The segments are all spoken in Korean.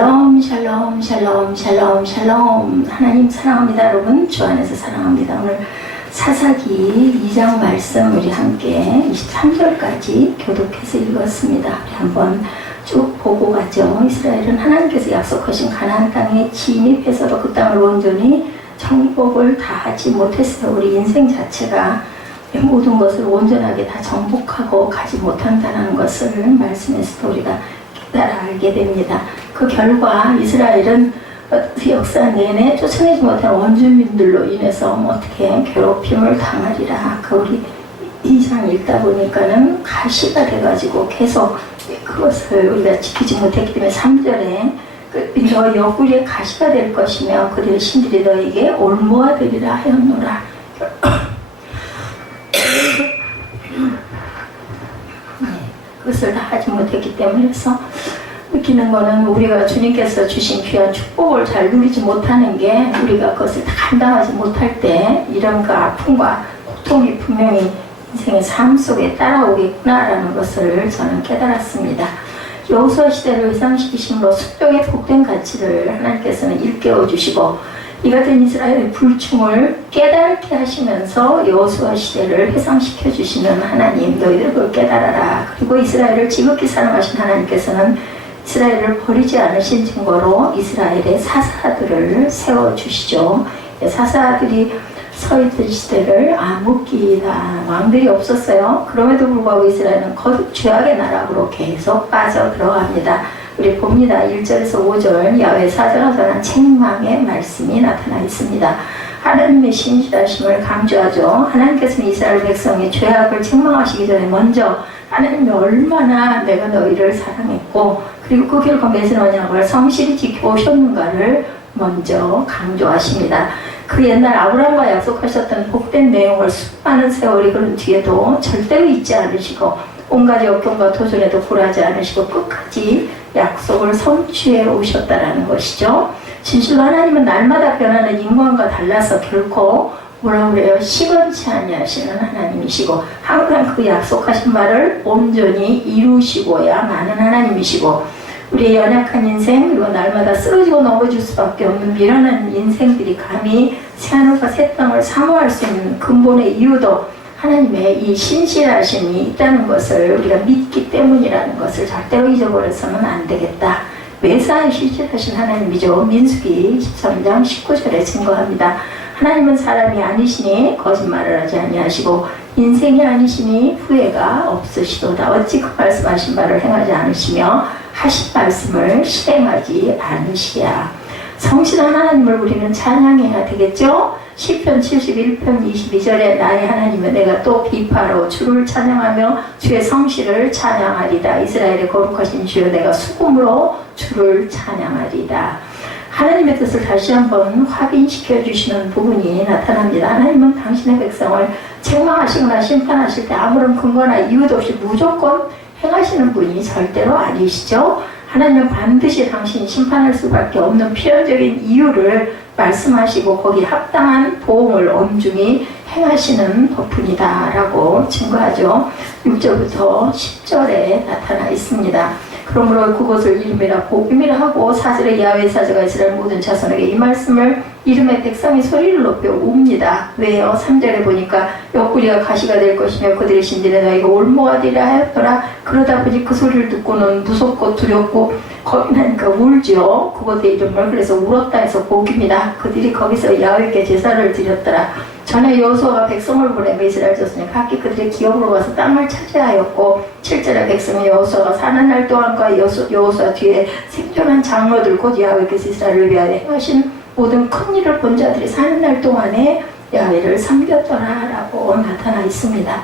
샬롬 샬롬 샬롬 샬롬 샬롬. 하나님 사랑합니다. 여러분 주 안에서 사랑합니다. 오늘 사사기 2장 말씀 우리 함께 23절까지 교독해서 읽었습니다. 우리 한번 쭉 보고 가죠. 이스라엘은 하나님께서 약속하신 가나안 땅에 진입해서도 그 땅을 온전히 정복을 다 하지 못했어요. 우리 인생 자체가 모든 것을 온전하게 다 정복하고 가지 못한다는 것을 말씀에서 우리가 깨달아 알게 됩니다. 그 결과 이스라엘은 역사 내내 쫓아내지 못한 원주민들로 인해서 어떻게 괴롭힘을 당하리라. 그 우리 2장 읽다 보니까는 가시가 돼가지고 계속 그것을 우리가 지키지 못했기 때문에 3절에 너 옆구리에 가시가 될 것이며 그들의 신들이 너에게 올무가 되리라 하였노라. 그것을 다 하지 못했기 때문에 그래서 느끼는 거는 우리가 주님께서 주신 귀한 축복을 잘 누리지 못하는 게 우리가 그것을 다 감당하지 못할 때 이런 그 아픔과 고통이 분명히 인생의 삶 속에 따라오겠구나라는 것을 저는 깨달았습니다. 여호수아 시대를 회상시키심으로 순종의 복된 가치를 하나님께서는 일깨워 주시고 이 같은 이스라엘의 불충을 깨닫게 하시면서 여호수아 시대를 회상시켜 주시는 하나님, 너희들 그걸 깨달아라. 그리고 이스라엘을 지극히 사랑하신 하나님께서는 이스라엘을 버리지 않으신 증거로 이스라엘의 사사들을 세워주시죠. 사사들이 서 있던 시대를 암흑기다. 왕들이 없었어요. 그럼에도 불구하고 이스라엘은 거듭 죄악의 나락으로 계속 빠져 들어갑니다. 우리 봅니다. 1절에서 5절 야훼 사자가 전한 책망의 말씀이 나타나 있습니다. 하나님의 신실하심을 강조하죠. 하나님께서는 이스라엘 백성의 죄악을 책망하시기 전에 먼저 하나님이 얼마나 내가 너희를 사랑했고 그리고 그 결과 맺은 언약을 성실히 지켜오셨는가를 먼저 강조하십니다. 그 옛날 아브라함과 약속하셨던 복된 내용을 수많은 세월이 흐른 뒤에도 절대로 잊지 않으시고 온갖 역경과 도전에도 굴하지 않으시고 끝까지 약속을 성취해 오셨다라는 것이죠. 진실로 하나님은 날마다 변하는 인간과 달라서 결코 뭐라 그래요? 시건치 아니하시는 하나님이시고 항상 그 약속하신 말을 온전히 이루시고야 마는 하나님이시고 우리의 연약한 인생 그리고 날마다 쓰러지고 넘어질 수밖에 없는 미련한 인생들이 감히 새하늘과 새 땅을 사모할 수 있는 근본의 이유도 하나님의 이 신실하심이 있다는 것을 우리가 믿기 때문이라는 것을 절대로 잊어버려서는 안 되겠다. 매사에 신실하신 하나님이죠. 민수기 13장 19절에 증거합니다. 하나님은 사람이 아니시니 거짓말을 하지 아니하시고 인생이 아니시니 후회가 없으시도다. 어찌 그 말씀하신 바를 행하지 않으시며 하신 말씀을 실행하지 않으시랴. 성실한 하나님을 우리는 찬양해야 되겠죠? 시편 71편 22절에 나의 하나님은 내가 또 비파로 주를 찬양하며 주의 성실을 찬양하리다. 이스라엘의 거룩하신 주여 내가 수금으로 주를 찬양하리다. 하나님의 뜻을 다시 한번 확인시켜 주시는 부분이 나타납니다. 하나님은 당신의 백성을 책망하시거나 심판하실 때 아무런 근거나 이유도 없이 무조건 행하시는 분이 절대로 아니시죠. 하나님은 반드시 당신이 심판할 수밖에 없는 필연적인 이유를 말씀하시고 거기에 합당한 보응을 엄중히 행하시는 분이다 라고 증거하죠. 6절부터 10절에 나타나 있습니다. 그러므로 그것을 이름이라 복음이라 하고 4절에 야훼 사자가 이스라엘 모든 자손에게 이 말씀을 이름의 백성이 소리를 높여 웁니다. 왜요? 3절에 보니까 옆구리가 가시가 될 것이며 그들의 신들이 너희가 올무가 되리라 하였더라. 그러다 보니 그 소리를 듣고는 무섭고 두렵고 겁이 나니까 울죠. 그것의 이름을 그래서 울었다 해서 복입니다. 그들이 거기서 야훼께 제사를 드렸더라. 전에 여호수아가 백성을 보내며 이스라엘 자손이 각기 그들의 기업으로 와서 땅을 차지하였고 7절에 백성이 여호수아가 사는 날 동안과 여호수아 뒤에 생존한 장로들 곧 야훼께서 이스라엘을 위하여 행하신 모든 큰 일을 본 자들이 사는 날 동안에 야훼를 섬겼더라 라고 나타나 있습니다.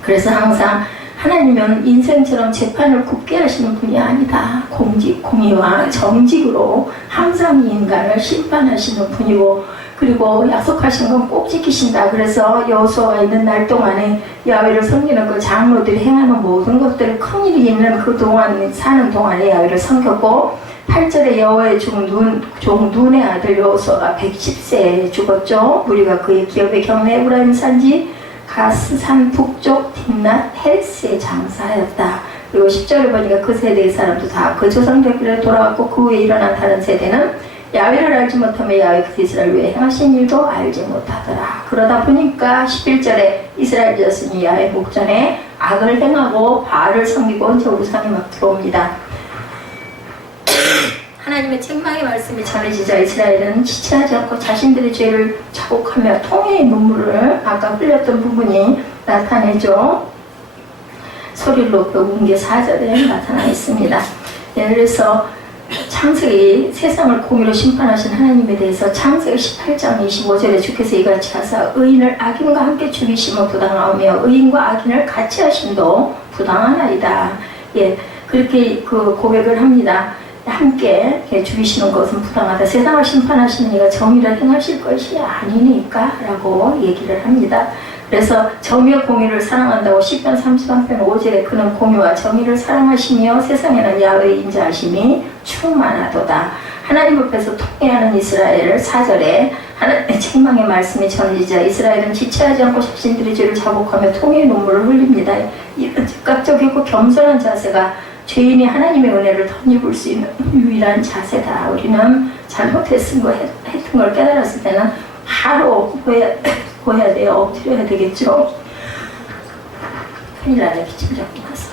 그래서 항상 하나님은 인생처럼 재판을 굽게 하시는 분이 아니다. 공직, 공의와 정직으로 항상 이 인간을 심판하시는 분이고 그리고 약속하신 건 꼭 지키신다. 그래서 여호수아가 있는 날 동안에 야훼를 섬기는 그 장로들이 행하는 모든 것들을 큰일이 있는 그 동안 사는 동안에 야훼를 섬겼고 8절에 여호와의 종 눈의 아들 여호수아가 110세에 죽었죠. 무리가 그의 기업의 경내 에브라임 산지 가스산 북쪽 딥낫 헤레스에 장사하였다. 그리고 10절에 보니까 그 세대의 사람도 다 그 조상들에게 돌아왔고 그 후에 일어난 다른 세대는 야훼를 알지 못하며 야훼 이스라엘 위에 행하신 일도 알지 못하더라. 그러다 보니까 11절에 이스라엘 자손이 야훼 목전에 악을 행하고 바알을 섬기고 이제 우상이 막 들어옵니다. 하나님의 책망의 말씀이 전해지자 이스라엘은 지체하지 않고 자신들의 죄를 자복하며 통회의 눈물을 아까 흘렸던 부분이 나타내죠. 소리를 높여 운 게 4절에 나타나 있습니다. 네, 그래서 창세기 세상을 공의로 심판하신 하나님에 대해서 창세기 18장 25절에 주께서 이같이 하사 의인을 악인과 함께 죽이심은 부당하며 의인과 악인을 같이 하심도 부당하나이다. 예, 그렇게 그 고백을 합니다. 함께 죽이시는 것은 부당하다. 세상을 심판하시는 이가 정의를 행하실 것이 아니니까 라고 얘기를 합니다. 그래서 정의와 공의를 사랑한다고 시편 33편 5절에 그는 공의와 정의를 사랑하시며 세상에는 야훼의 인자하심이 충만하도다. 하나님 앞에서 통회하는 이스라엘을 4절에 하나님의 책망의 말씀이 전해지자 이스라엘은 지체하지 않고 자신들의 죄를 자복하며 통회의 눈물을 흘립니다. 이런 즉각적이고 겸손한 자세가 죄인이 하나님의 은혜를 덧입을 수 있는 유일한 자세다. 우리는 잘못했던 걸 깨달았을 때는 바로 보여야 돼요. 엎드려야 되겠죠. 큰일 나네. 기침 잡고 나서.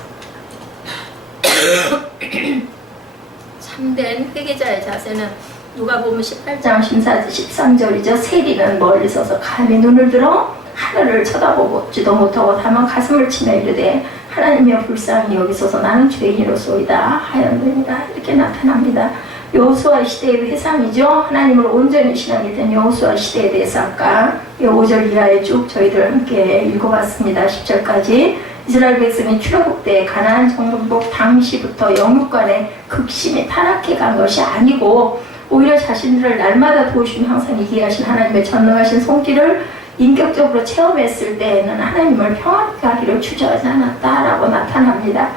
참된 회개자의 자세는 누가복음 18장 13절이죠. 세리는 멀리 서서 감히 눈을 들어 하늘을 쳐다보지도 못하고 다만 가슴을 치며 이르되 하나님이여 불쌍히 여기소서 나는 죄인으로소이다 하였느니라. 이렇게 나타납니다. 여호수아 시대의 회상이죠. 하나님을 온전히 신하게 된 여호수아 시대에 대해서 아까 5절 이하에 쭉 저희들 함께 읽어봤습니다. 10절까지 이스라엘 백성이 출애굽 때 가나안 정복 당시부터 영육간에 극심히 타락해 간 것이 아니고 오히려 자신들을 날마다 도우시며 항상 이기게 하신 하나님의 전능하신 손길을 인격적으로 체험했을 때에는 하나님을 평안케 하기를 주저하지 않았다라고 나타납니다.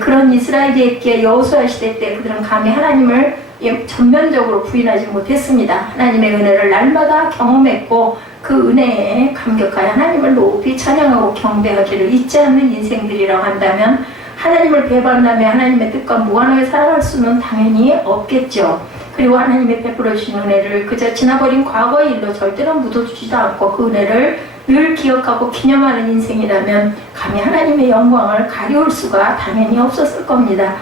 그런 이스라엘에게 여호수아 시대 때 그들은 감히 하나님을 전면적으로 부인하지 못했습니다. 하나님의 은혜를 날마다 경험했고 그 은혜에 감격하여 하나님을 높이 찬양하고 경배하기를 잊지 않는 인생들이라고 한다면 하나님을 배반하며 하나님의 뜻과 무관하게 살아갈 수는 당연히 없겠죠. 그리고 하나님의 베풀어 주신 은혜를 그저 지나버린 과거의 일로 절대로 묻어주지도 않고 그 은혜를 늘 기억하고 기념하는 인생이라면 감히 하나님의 영광을 가려울 수가 당연히 없었을 겁니다.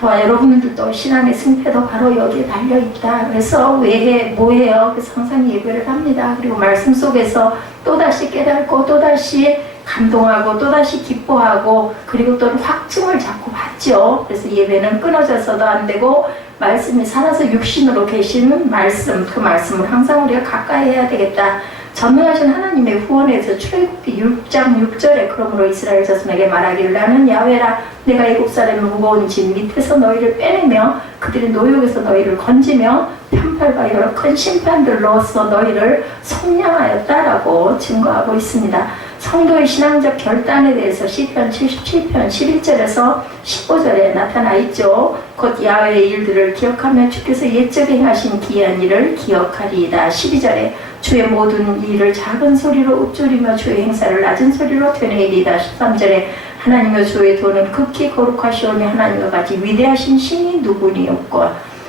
저와 여러분들도 신앙의 승패도 바로 여기에 달려있다. 그래서 왜 뭐해요? 그래서 항상 예배를 합니다. 그리고 말씀 속에서 또다시 깨닫고 또다시 감동하고 또다시 기뻐하고 그리고 또 확증을 자꾸 받죠. 그래서 예배는 끊어져서도 안 되고 말씀이 살아서 육신으로 계시는 말씀, 그 말씀을 항상 우리가 가까이 해야 되겠다. 전능하신 하나님의 후원에서 출애굽기 6장 6절에 그러므로 이스라엘 자손에게 말하기를 나는 야훼라 내가 애굽 사람의 무거운 짐 밑에서 너희를 빼내며 그들의 노역에서 너희를 건지며 편팔과 여러 큰 심판들로서 너희를 속량하였다라고 증거하고 있습니다. 성도의 신앙적 결단에 대해서 시편 77편 11절에서 15절에 나타나 있죠. 곧 야훼의 일들을 기억하며 주께서 옛적에 행하신 기이한 일을 기억하리이다. 12절에 주의 모든 일을 작은 소리로 읊조리며 주의 행사를 낮은 소리로 되뇌이리이다. 13절에 하나님의 주의 도는 극히 거룩하시오니 하나님과 같이 위대하신 신이 누구니 없고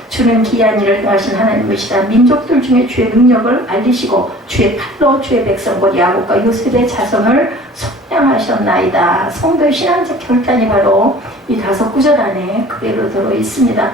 주는 기이한 일을 행하신 하나님이시다. 민족들 중에 주의 능력을 알리시고 주의 팔로 주의 백성 곧 야곱과 요셉의 자손을 속량하셨나이다. 성도의 신앙적 결단이 바로 이 5구절 안에 그대로 들어 있습니다.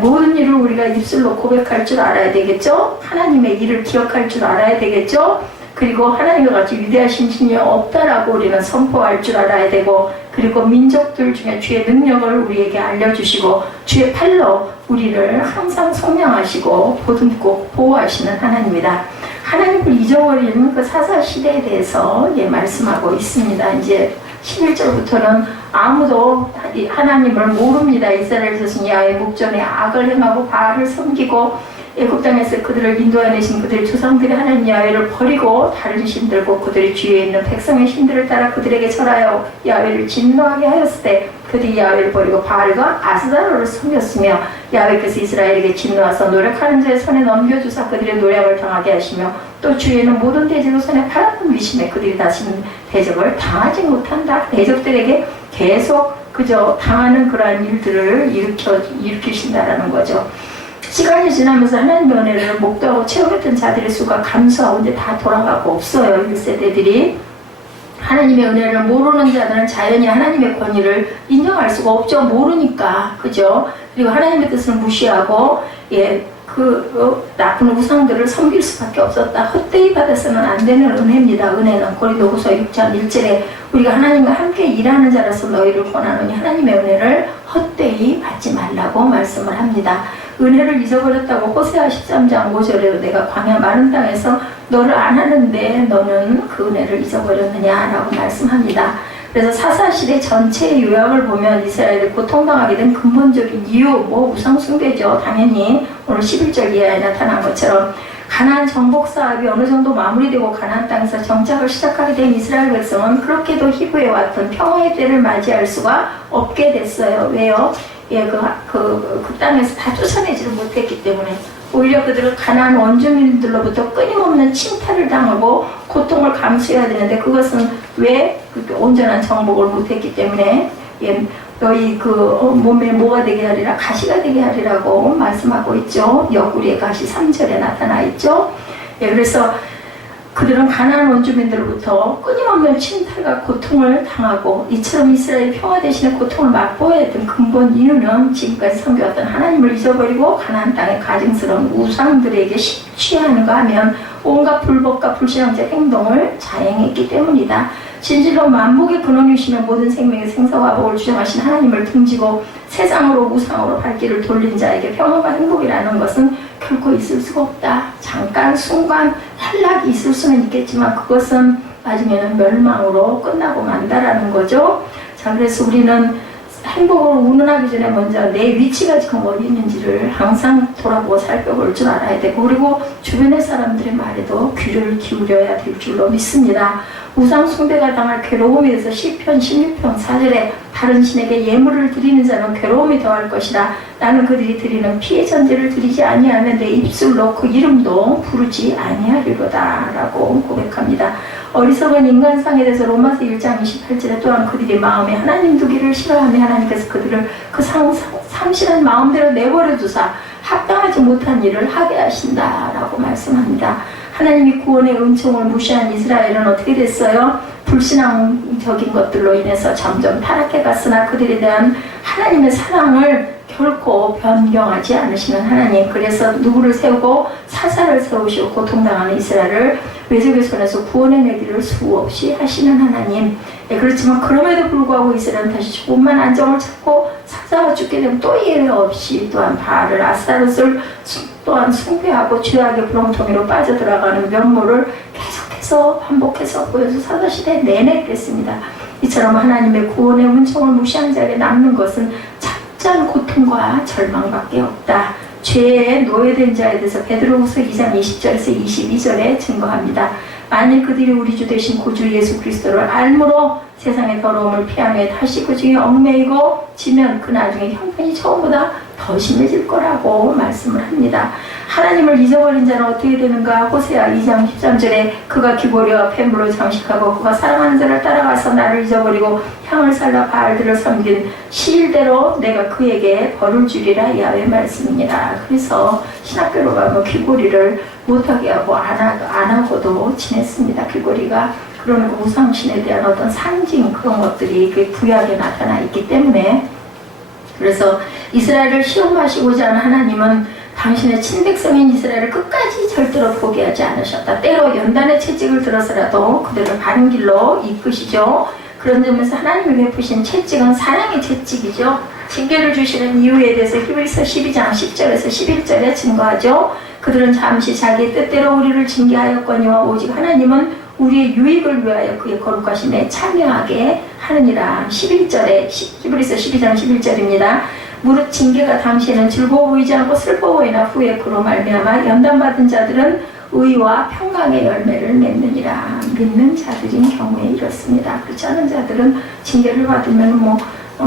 모든 일을 우리가 입술로 고백할 줄 알아야 되겠죠. 하나님의 일을 기억할 줄 알아야 되겠죠. 그리고 하나님과 같이 위대하신 신이 없다라고 우리는 선포할 줄 알아야 되고 그리고 민족들 중에 주의 능력을 우리에게 알려주시고 주의 팔로 우리를 항상 속량하시고 보듬고 보호하시는 하나님이다. 하나님을 잊어버리는 그 사사시대에 대해서 말씀하고 있습니다. 이제 11절부터는 아무도 하나님을 모릅니다. 이스라엘 자손이 야훼 목전에 악을 행하고 바알을 섬기고 애굽 땅에서 그들을 인도해내신 그들의 조상들이 하나님 야훼를 버리고 다른 신들과 그들의 주위에 있는 백성의 신들을 따라 그들에게 절하여 야훼를 진노하게 하였을 때 그들이 야훼를 버리고 바알과 아스다로를 섬겼으며 야훼께서 이스라엘에게 진노하사 노력하는 자의 손에 넘겨주사 그들의 노력을 당하게 하시며 또 주위에는 모든 대적의 손에 파라는 위심에 그들이 다시는 대적을 당하지 못한다. 대적들에게 계속 그저 당하는 그러한 일들을 일으키신다라는 거죠. 시간이 지나면서 하나님의 은혜를 목도하고 체험했던 자들의 수가 감소하고 이제 다 돌아가고 없어요. 1세대들이. 하나님의 은혜를 모르는 자들은 자연히 하나님의 권위를 인정할 수가 없죠. 모르니까. 그죠? 그리고 하나님의 뜻을 무시하고, 나쁜 우상들을 섬길 수밖에 없었다. 헛되이 받아서는 안 되는 은혜입니다. 은혜는 고린도후서 6장 1절에 우리가 하나님과 함께 일하는 자라서 너희를 권하노니 하나님의 은혜를 헛되이 받지 말라고 말씀을 합니다. 은혜를 잊어버렸다고 호세아 13장 5절에도 내가 광야 마른 땅에서 너를 안 하는데 너는 그 은혜를 잊어버렸느냐라고 말씀합니다. 그래서 사사시대 전체의 요약을 보면 이스라엘이 고통당하게 된 근본적인 이유, 우상 숭배죠. 당연히 오늘 11절 이하에 나타난 것처럼 가나안 정복 사업이 어느 정도 마무리되고 가나안 땅에서 정착을 시작하게 된 이스라엘 백성은 그렇게도 희구해 왔던 평화의 때를 맞이할 수가 없게 됐어요. 왜요? 그 땅에서 다 쫓아내지를 못했기 때문에 오히려 그들은 가나안 원주민들로부터 끊임없는 침탈을 당하고 고통을 감수해야 되는데 그것은 왜 그렇게 온전한 정복을 못했기 때문에 너희 몸에 뭐가 되게 하리라 가시가 되게 하리라고 말씀하고 있죠. 옆구리의 가시 3절에 나타나 있죠. 그래서 그들은 가나안 원주민들로부터 끊임없는 침탈과 고통을 당하고 이처럼 이스라엘이 평화 대신에 고통을 맛보아야 했던 근본 이유는 지금까지 섬겨왔던 하나님을 잊어버리고 가나안 땅의 가증스러운 우상들에게 취하는가 하면 온갖 불법과 불신앙적 행동을 자행했기 때문이다. 진실로 만복의 근원이시며 모든 생명의 생사와 복을 주장하신 하나님을 등지고 세상으로 우상으로 발길을 돌린 자에게 평화와 행복이라는 것은 결코 있을 수가 없다. 잠깐 순간 탈락이 있을 수는 있겠지만 그것은 나중에는 멸망으로 끝나고 만다라는 거죠. 자, 그래서 우리는 행복을 운운하기 전에 먼저 내 위치가 지금 어디 있는지를 항상 돌아보고 살펴볼 줄 알아야 되고 그리고 주변의 사람들의 말에도 귀를 기울여야 될 줄로 믿습니다. 우상 숭배가 당할 괴로움에 대해서 시편 16편 4절에 다른 신에게 예물을 드리는 자는 괴로움이 더할 것이라. 나는 그들이 드리는 피의 전제를 드리지 아니하면 내 입술로 그 이름도 부르지 아니하리로다 라고 고백합니다. 어리석은 인간상에 대해서 로마서 1장 28절에 또한 그들이 마음에 하나님 두기를 싫어하며 하나님께서 그들을 그 상실한 마음대로 내버려 두사 합당하지 못한 일을 하게 하신다라고 말씀합니다. 하나님이 구원의 은총을 무시한 이스라엘은 어떻게 됐어요? 불신앙적인 것들로 인해서 점점 타락해 갔으나 그들에 대한 하나님의 사랑을 결코 변경하지 않으시는 하나님. 그래서 누구를 세우고 사사를 세우시고 고통당하는 이스라엘을 외적의 손에서 구원해내기를 수없이 하시는 하나님. 그렇지만 그럼에도 불구하고 이스라엘은 다시 조금만 안정을 찾고 사사가 죽게 되면 또 예외 없이 또한 바알을 아스타롯을 또한 숭배하고 죄악의 구렁텅이로 빠져들어가는 면모를 계속해서 반복해서 보여서 사사시대 내내 그랬습니다. 이처럼 하나님의 구원의 은총을 무시한 자에게 남는 것은 짠 고통과 절망밖에 없다. 죄에 노예된 자에 대해서 베드로후서 2장 20절에서 22절에 증거합니다. 만일 그들이 우리 주 되신 구주 예수 그리스도를 알므로 세상의 더러움을 피하며 다시 그 중에 얽매이고 지면 그 나중에 형편이 처음보다 더 심해질 거라고 말씀을 합니다. 하나님을 잊어버린 자는 어떻게 되는가? 호세아 2장 13절에 그가 기고리와 폐물을 장식하고 그가 사랑하는 자를 따라가서 나를 잊어버리고 향을 살라 바알들을 섬긴 시일대로 내가 그에게 벌을 주리라 야훼 말씀이니라. 그래서 신학교로 가면 귀고리를 못하게 하고 안 하고도 지냈습니다. 귀고리가 그런 우상신에 대한 어떤 상징 그런 것들이 구약에 나타나 있기 때문에. 그래서 이스라엘을 시험하시고자 하는 하나님은 당신의 친백성인 이스라엘을 끝까지 절대로 포기하지 않으셨다. 때로 연단의 채찍을 들어서라도 그들을 바른 길로 이끄시죠. 그런 점에서 하나님이 베푸신 채찍은 사랑의 채찍이죠. 징계를 주시는 이유에 대해서 히브리서 12장 10절에서 11절에 증거하죠. 그들은 잠시 자기의 뜻대로 우리를 징계하였거니와 오직 하나님은 우리의 유익을 위하여 그의 거룩하심에 참여하게 하느니라. 11절에 히브리서 12장 11절입니다. 무릇 징계가 당시에는 즐거워 보이지 않고 슬퍼 보이나 후에 그로 말미암아 연단받은 자들은 의와 평강의 열매를 맺느니라. 믿는 자들인 경우에 이렇습니다. 그렇지 않은 자들은 징계를 받으면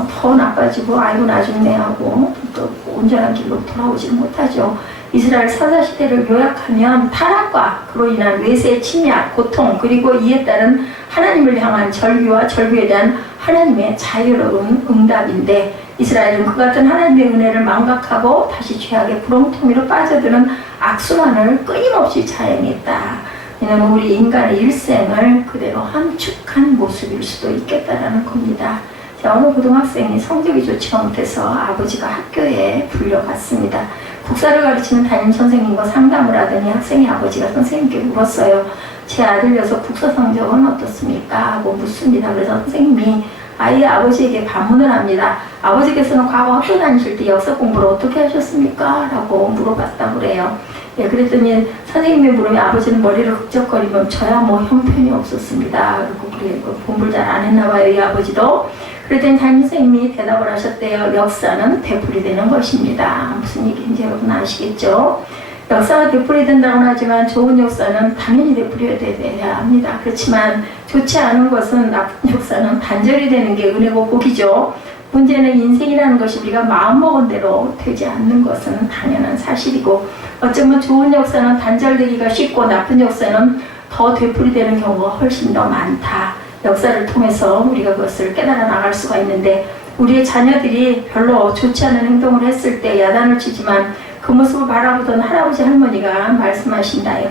더 나빠지고 아이고 나중에 하고 또 온전한 길로 돌아오지 못하죠. 이스라엘 사사시대를 요약하면 타락과 그로 인한 외세의 침략, 고통 그리고 이에 따른 하나님을 향한 절규와 절규에 대한 하나님의 자유로운 응답인데 이스라엘은 그 같은 하나님의 은혜를 망각하고 다시 죄악의 구렁텅이로 빠져드는 악순환을 끊임없이 자행했다. 왜냐하면 우리 인간의 일생을 그대로 함축한 모습일 수도 있겠다라는 겁니다. 어느 고등학생이 성적이 좋지가 못해서 아버지가 학교에 불려갔습니다. 국사를 가르치는 담임선생님과 상담을 하더니 학생의 아버지가 선생님께 물었어요. 제 아들 녀석 국사 성적은 어떻습니까? 하고 묻습니다. 그래서 선생님이 아이의 아버지에게 반문을 합니다. 아버지께서는 과거 학교 다니실 때 역사 공부를 어떻게 하셨습니까? 라고 물어봤다고 그래요. 예, 그랬더니 선생님의 물음에 아버지는 머리를 흑적거리면 저야 뭐 형편이 없었습니다. 그리고 그래, 공부를 잘 안 했나 봐요, 이 아버지도. 그랬더니 담임선생님이 대답을 하셨대요. 역사는 되풀이되는 것입니다. 무슨 얘기인지 여러분 아시겠죠? 역사가 되풀이된다고는 하지만 좋은 역사는 당연히 되풀이돼야 합니다. 그렇지만 좋지 않은 것은, 나쁜 역사는 단절이 되는 게 은혜고 복이죠. 문제는 인생이라는 것이 우리가 마음먹은 대로 되지 않는 것은 당연한 사실이고, 어쩌면 좋은 역사는 단절되기가 쉽고 나쁜 역사는 더 되풀이되는 경우가 훨씬 더 많다. 역사를 통해서 우리가 그것을 깨달아 나갈 수가 있는데, 우리의 자녀들이 별로 좋지 않은 행동을 했을 때 야단을 치지만 그 모습을 바라보던 할아버지 할머니가 말씀하신다요.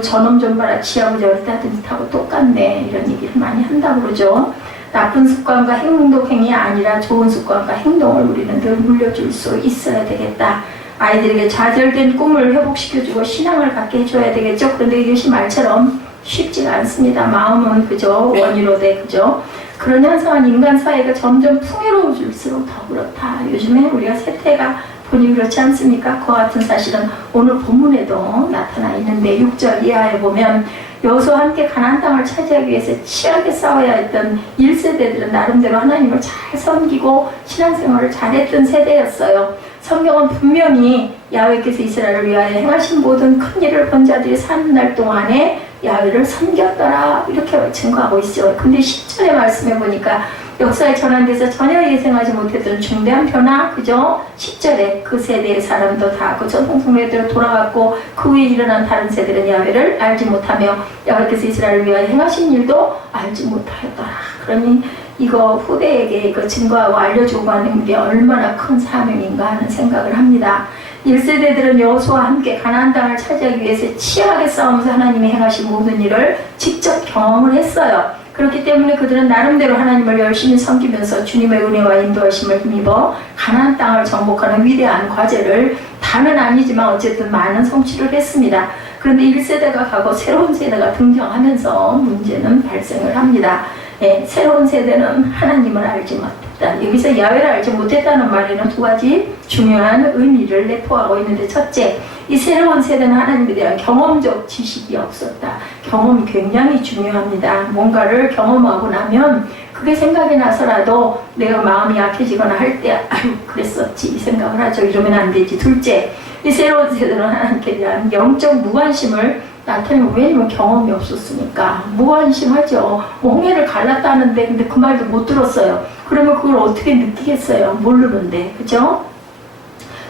저놈 좀 봐라, 지아버지 어디다 든짓하고 똑같네, 이런 얘기를 많이 한다고 그러죠. 나쁜 습관과 행동행이 아니라 좋은 습관과 행동을 우리는 늘 물려줄 수 있어야 되겠다. 아이들에게 좌절된 꿈을 회복시켜주고 신앙을 갖게 해줘야 되겠죠. 그런데 이것이 말처럼 쉽지가 않습니다. 마음은 그죠, 원이로되 그죠. 그런 현상은 인간 사회가 점점 풍요로워질수록 더 그렇다. 요즘에 우리가 세태가 보니 그렇지 않습니까? 그와 같은 사실은 오늘 본문에도 나타나 있는데 6절 이하에 보면 여호수아와 함께 가나안 땅을 차지하기 위해서 치열하게 싸워야 했던 1세대들은 나름대로 하나님을 잘 섬기고 신앙생활을 잘했던 세대였어요. 성경은 분명히 야훼께서 이스라엘을 위하여 행하신 모든 큰 일을 본 자들이 사는 날 동안에 야훼를 섬겼더라, 이렇게 증거하고 있죠. 근데 10절의 말씀에 보니까 역사에 전환돼서 전혀 예상하지 못했던 중대한 변화, 그죠? 10절에 그 세대의 사람도 다 그 전통성례대로 돌아갔고 그 후에 일어난 다른 세대는 야훼를 알지 못하며 야훼께서 이스라엘을 위하여 행하신 일도 알지 못하였더라. 그러니 이거 후대에게 그 증거하고 알려주고 가는 게 얼마나 큰 사명인가 하는 생각을 합니다. 1세대들은 여호수아와 함께 가나안 땅을 차지하기 위해서 치열하게 싸우면서 하나님이 행하신 모든 일을 직접 경험을 했어요. 그렇기 때문에 그들은 나름대로 하나님을 열심히 섬기면서 주님의 은혜와 인도하심을 힘입어 가나안 땅을 정복하는 위대한 과제를, 다는 아니지만 어쨌든 많은 성취를 했습니다. 그런데 1세대가 가고 새로운 세대가 등장하면서 문제는 발생을 합니다. 네, 새로운 세대는 하나님을 알지 못했다. 여기서 야훼를 알지 못했다는 말에는 두 가지 중요한 의미를 내포하고 있는데, 첫째, 이 새로운 세대는 하나님에 대한 경험적 지식이 없었다. 경험이 굉장히 중요합니다. 뭔가를 경험하고 나면 그게 생각이 나서라도 내가 마음이 약해지거나 할 때 아유 그랬었지 이 생각을 하죠. 이러면 안 되지. 둘째, 이 새로운 세대는 하나님께 대한 영적 무관심을 나타내고, 왜냐면 경험이 없었으니까 무관심하죠. 뭐 홍해를 갈랐다는데 근데 그 말도 못 들었어요. 그러면 그걸 어떻게 느끼겠어요? 모르는데, 그죠?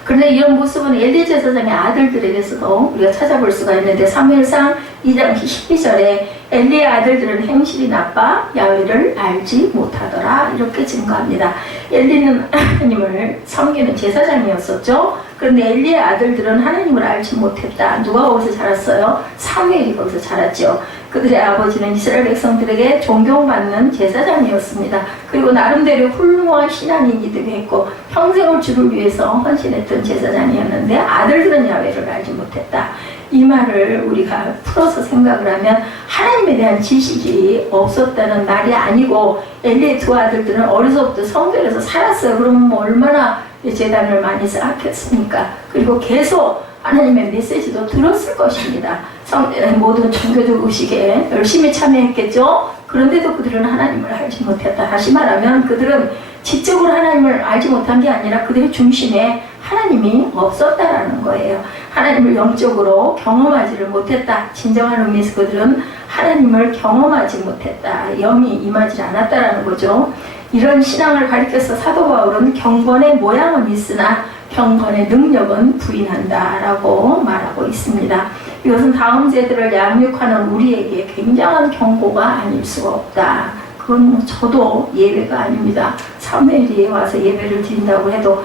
그런데 이런 모습은 엘리 제사장의 아들들에게서도 우리가 찾아볼 수가 있는데, 사무엘상 2장 12절에 엘리의 아들들은 행실이 나빠 야훼를 알지 못하더라, 이렇게 증거합니다. 엘리는 하나님을 섬기는 제사장이었었죠. 그런데 엘리의 아들들은 하나님을 알지 못했다. 누가 거기서 자랐어요? 사무엘이 거기서 자랐죠. 그들의 아버지는 이스라엘 백성들에게 존경받는 제사장이었습니다. 그리고 나름대로 훌륭한 신앙인이기도 했고 평생을 주를 위해서 헌신했던 제사장이었는데 아들들은 야훼를 알지 못했다. 이 말을 우리가 풀어서 생각을 하면 하나님에 대한 지식이 없었다는 말이 아니고, 엘리의 두 아들들은 어려서부터 성전에서 살았어요. 그러면 뭐 얼마나 제단을 많이 쌓았겠습니까? 그리고 계속 하나님의 메시지도 들었을 것입니다. 성전의 모든 종교적 의식에 열심히 참여했겠죠. 그런데도 그들은 하나님을 알지 못했다. 다시 말하면 그들은 지적으로 하나님을 알지 못한 게 아니라 그들의 중심에 하나님이 없었다라는 거예요. 하나님을 영적으로 경험하지를 못했다. 진정한 의미에서 그들은 하나님을 경험하지 못했다. 영이 임하지 않았다라는 거죠. 이런 신앙을 가리켜서 사도 바울은 경건의 모양은 있으나 경건의 능력은 부인한다라고 말하고 있습니다. 이것은 다음 세대를 양육하는 우리에게 굉장한 경고가 아닐 수가 없다. 그건 저도 예외가 아닙니다. 사무엘이 와서 예배를 드린다고 해도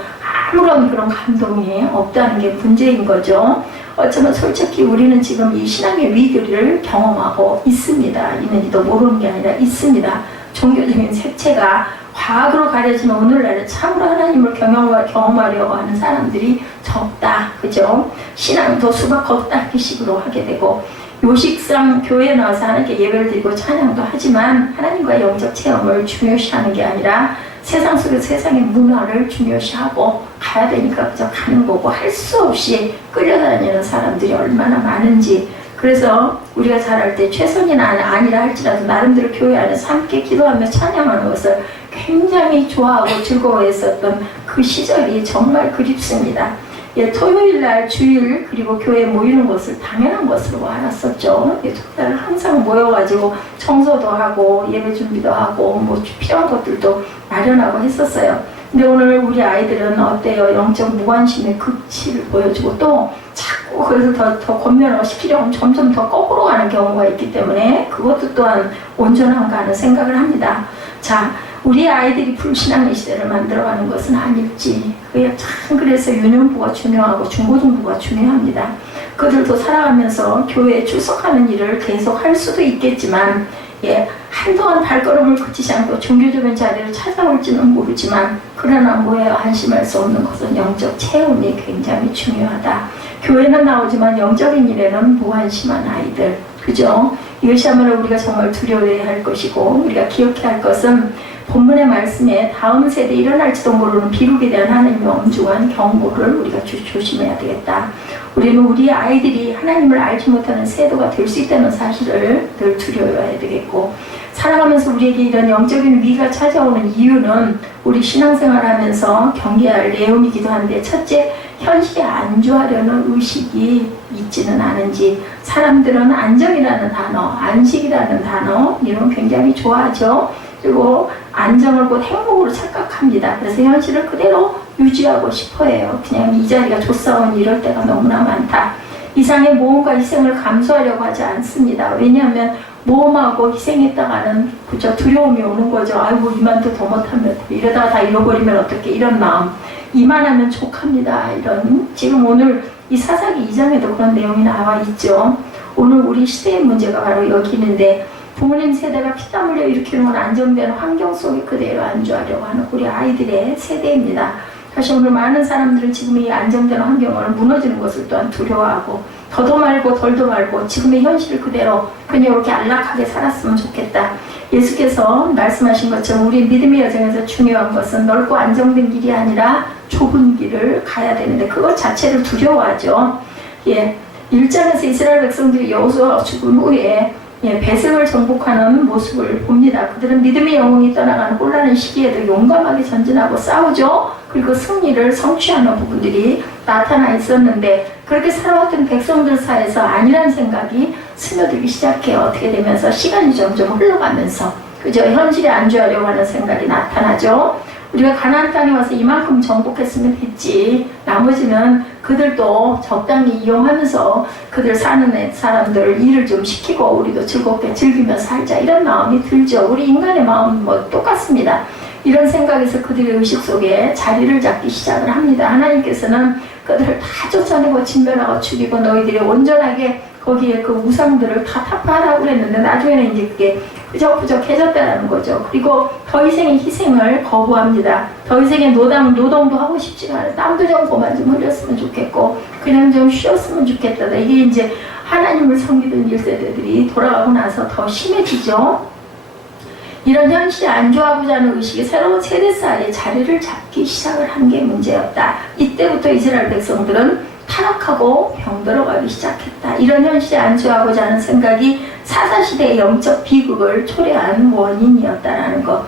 아무런 그런 감동이 없다는 게 문제인 거죠. 어쩌면 솔직히 우리는 지금 이 신앙의 위기를 경험하고 있습니다. 있는지도 모르는 게 아니라 있습니다. 종교적인 색채가 과학으로 가려지는 오늘날에 참으로 하나님을 경험하려고 하는 사람들이 적다. 그죠? 신앙도 수박 겉핥기식으로 하게 되고, 요식상 교회에 나와서 하나님께 예배를 드리고 찬양도 하지만 하나님과 영적 체험을 중요시하는 게 아니라 세상 속의 세상의 문화를 중요시하고 가야 되니까 그저 가는 거고, 할 수 없이 끌려다니는 사람들이 얼마나 많은지. 그래서 우리가 잘할 때 최선이 아니라 할지라도 나름대로 교회 안에서 함께 기도하며 찬양하는 것을 굉장히 좋아하고 즐거워했었던 그 시절이 정말 그립습니다. 예, 토요일날 주일 그리고 교회에 모이는 것을 당연한 것으로 알았었죠. 예, 토요일날 항상 모여가지고 청소도 하고 예배 준비도 하고 뭐 필요한 것들도 마련하고 했었어요. 근데 오늘 우리 아이들은 어때요? 영적 무관심의 극치를 보여주고 또 자꾸 그래서 더 권면하고 시키려고 하면 점점 더 거꾸로 가는 경우가 있기 때문에 그것도 또한 온전한가 하는 생각을 합니다. 자, 우리 아이들이 불신앙의 시대를 만들어가는 것은 아닐지. 그게 참 그래서 유년부가 중요하고 중고등부가 중요합니다. 그들도 살아가면서 교회에 출석하는 일을 계속 할 수도 있겠지만, 예, 한동안 발걸음을 그치지 않고 종교적인 자리를 찾아올지는 모르지만, 그러나 뭐예요? 한심할 수 없는 것은 영적 체험이 굉장히 중요하다. 교회는 나오지만 영적인 일에는 무한심한 아이들, 그죠? 이것이야말로 우리가 정말 두려워해야 할 것이고, 우리가 기억해야 할 것은 본문의 말씀에 다음 세대에 일어날지도 모르는 비극에 대한 하나님의 엄중한 경고를 우리가 조심해야 되겠다. 우리는 우리 아이들이 하나님을 알지 못하는 세대가 될 수 있다는 사실을 늘 두려워해야 되겠고, 살아가면서 우리에게 이런 영적인 위기가 찾아오는 이유는 우리 신앙생활을 하면서 경계할 내용이기도 한데, 첫째, 현실에 안주하려는 의식이 있지는 않은지. 사람들은 안정이라는 단어, 안식이라는 단어 이런 굉장히 좋아하죠. 그리고 안정을 곧 행복으로 착각합니다. 그래서 현실을 그대로 유지하고 싶어해요. 그냥 이 자리가 좋사오니 이럴 때가 너무나 많다. 이상의 모험과 희생을 감수하려고 하지 않습니다. 왜냐하면 모험하고 희생했다가는 그저 두려움이 오는 거죠. 아이고 이만도 더 못하면 이러다가 다 잃어버리면 어떻게, 이런 마음. 이만하면 족합니다. 이런, 지금 오늘 이 사사기 2장에도 그런 내용이 나와 있죠. 오늘 우리 시대의 문제가 바로 여기 있는데, 부모님 세대가 피땀 흘려 일으키는 건 안정된 환경 속에 그대로 안주하려고 하는 우리 아이들의 세대입니다. 사실 오늘 많은 사람들은 지금 이 안정된 환경을 무너지는 것을 또한 두려워하고, 더도 말고 덜도 말고 지금의 현실을 그대로 그냥 이렇게 안락하게 살았으면 좋겠다. 예수께서 말씀하신 것처럼 우리 믿음의 여정에서 중요한 것은 넓고 안정된 길이 아니라 좁은 길을 가야 되는데 그것 자체를 두려워하죠. 예, 1장에서 이스라엘 백성들이 여호수아가 죽은 후에 배색을 정복하는 모습을 봅니다. 그들은 믿음의 영웅이 떠나가는 혼란의 시기에도 용감하게 전진하고 싸우죠. 그리고 승리를 성취하는 부분들이 나타나 있었는데, 그렇게 살아왔던 백성들 사이에서 아니란 생각이 스며들기 시작해요. 어떻게 되면서 시간이 점점 흘러가면서 그저 현실에 안주하려고 하는 생각이 나타나죠. 우리가 가나안 땅에 와서 이만큼 정복했으면 됐지, 나머지는 그들도 적당히 이용하면서 그들 사는 사람들 일을 좀 시키고 우리도 즐겁게 즐기며 살자, 이런 마음이 들죠. 우리 인간의 마음은 뭐 똑같습니다. 이런 생각에서 그들의 의식 속에 자리를 잡기 시작을 합니다. 하나님께서는 그들을 다 쫓아내고 진멸하고 죽이고 너희들이 온전하게 거기에 그 우상들을 다 타파하라고 그랬는데, 나중에는 이제 그게 부적부적해졌다는 거죠. 그리고 더 이상의 희생을 거부합니다. 더 이상의 노동도 하고 싶지가 않아요. 땀도 좀 그만 좀 흘렸으면 좋겠고 그냥 좀 쉬었으면 좋겠다. 이게 이제 하나님을 섬기던 1세대들이 돌아가고 나서 더 심해지죠. 이런 현실에 안주하고자 하는 의식이 새로운 세대살에 자리를 잡기 시작을 한 게 문제였다. 이때부터 이스라엘 백성들은 타락하고 병들어가기 시작했다. 이런 현실에 안주하고자 하는 생각이 사사시대의 영적 비극을 초래한 원인이었다라는 것.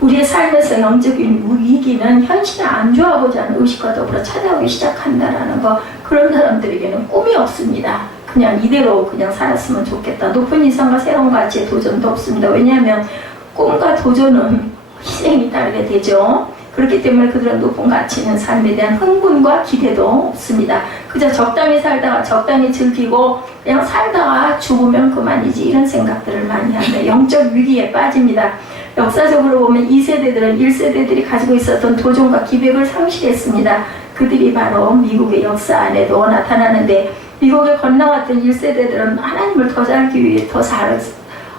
우리의 삶에서 영적인 위기는 현실에 안주하고자 하는 의식과 더불어 찾아오기 시작한다라는 것. 그런 사람들에게는 꿈이 없습니다. 그냥 이대로 그냥 살았으면 좋겠다. 높은 이상과 새로운 가치의 도전도 없습니다. 왜냐하면 꿈과 도전은 희생이 따르게 되죠. 그렇기 때문에 그들은 높은 가치 있는 삶에 대한 흥분과 기대도 없습니다. 그저 적당히 살다가 적당히 즐기고 그냥 살다가 죽으면 그만이지, 이런 생각들을 많이 합니다. 영적 위기에 빠집니다. 역사적으로 보면 2세대들은 1세대들이 가지고 있었던 도전과 기백을 상실했습니다. 그들이 바로 미국의 역사 안에도 나타나는데, 미국에 건너왔던 1세대들은 하나님을 더 잘 알기 위해 더 잘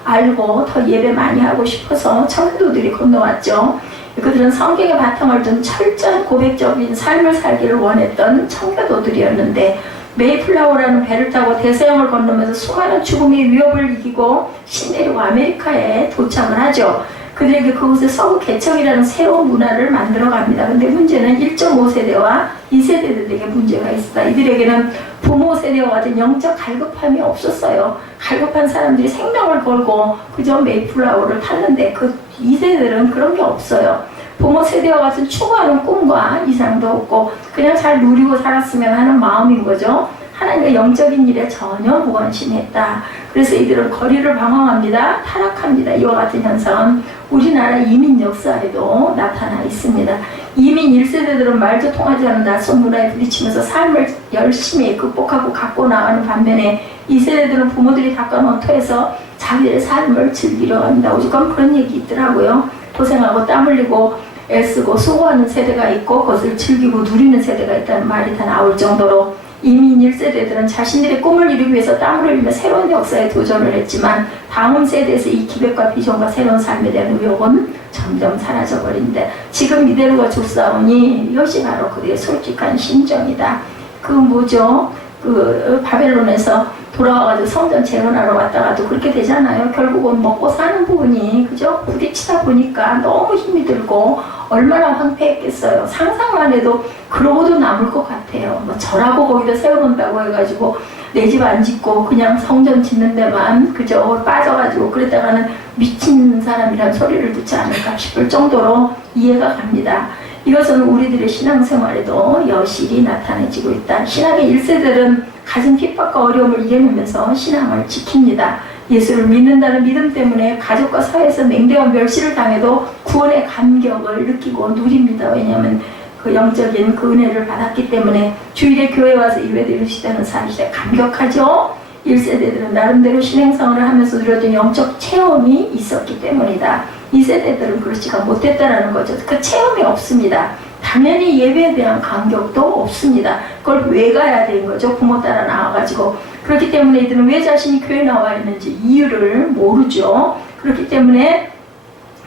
알고 더 예배 많이 하고 싶어서 청교도들이 건너왔죠. 그들은 성경의 바탕을 둔 철저한 고백적인 삶을 살기를 원했던 청교도들이었는데, 메이플라워라는 배를 타고 대서양을 건너면서 수많은 죽음의 위협을 이기고 신내리고 아메리카에 도착을 하죠. 그들에게 그곳에 서구 개척이라는 새로운 문화를 만들어 갑니다. 근데 문제는 1.5세대와 2세대들에게 문제가 있었다. 이들에게는 부모 세대와 같은 영적 갈급함이 없었어요. 갈급한 사람들이 생명을 걸고 그저 메이플라워를 탔는데, 그 2세대들은 그런 게 없어요. 부모 세대와 같은 추구하는 꿈과 이상도 없고 그냥 잘 누리고 살았으면 하는 마음인 거죠. 하나님의 영적인 일에 전혀 무관심했다. 그래서 이들은 거리를 방황합니다. 타락합니다. 이와 같은 현상은 우리나라 이민 역사에도 나타나 있습니다. 이민 1세대들은 말도 통하지 않는 낯선 문화에 부딪히면서 삶을 열심히 극복하고 갖고 나가는 반면에 2세대들은 부모들이 닦아놓은 터에서 자기들의 삶을 즐기려 합니다. 오죽하면 그런 얘기 있더라고요. 고생하고 땀 흘리고 애쓰고 수고하는 세대가 있고 그것을 즐기고 누리는 세대가 있다는 말이 다 나올 정도로, 이민 1세대들은 자신들의 꿈을 이루기 위해서 땀을 흘리며 새로운 역사에 도전을 했지만 다음 세대에서 이 기백과 비전과 새로운 삶에 대한 의욕은 점점 사라져버린데, 지금 이대로가 좋사오니 이것이 바로 그들의 솔직한 심정이다. 그 뭐죠? 그 바벨론에서 돌아와가지고 성전 재건하러 왔다가도 그렇게 되잖아요. 결국은 먹고 사는 부분이 그죠? 부딪히다 보니까 너무 힘이 들고 얼마나 황폐했겠어요. 상상만 해도 그러고도 남을 것 같아요. 뭐 저라고 거기다 세워놓는다고 해가지고 내 집 안 짓고 그냥 성전 짓는 데만 그저 빠져가지고 그랬다가는 미친 사람이란 소리를 듣지 않을까 싶을 정도로 이해가 갑니다. 이것은 우리들의 신앙생활에도 여실히 나타내지고 있다. 신앙의 1세들은 가진 핍박과 어려움을 이겨내면서 신앙을 지킵니다. 예수를 믿는다는 믿음 때문에 가족과 사회에서 맹대와 멸시를 당해도 구원의 감격을 느끼고 누립니다. 왜냐하면 그 영적인 그 은혜를 받았기 때문에 주일에 교회 와서 예배드리시다는 사실에 감격하죠. 1세대들은 나름대로 신앙생활을 하면서 누렸던 영적 체험이 있었기 때문이다. 2세대들은 그렇지가 못했다라는 거죠. 그 체험이 없습니다. 당연히 예배에 대한 감격도 없습니다. 그걸 왜 가야 되는 거죠? 부모 따라 나와가지고. 그렇기 때문에 이들은 왜 자신이 교회에 나와 있는지 이유를 모르죠. 그렇기 때문에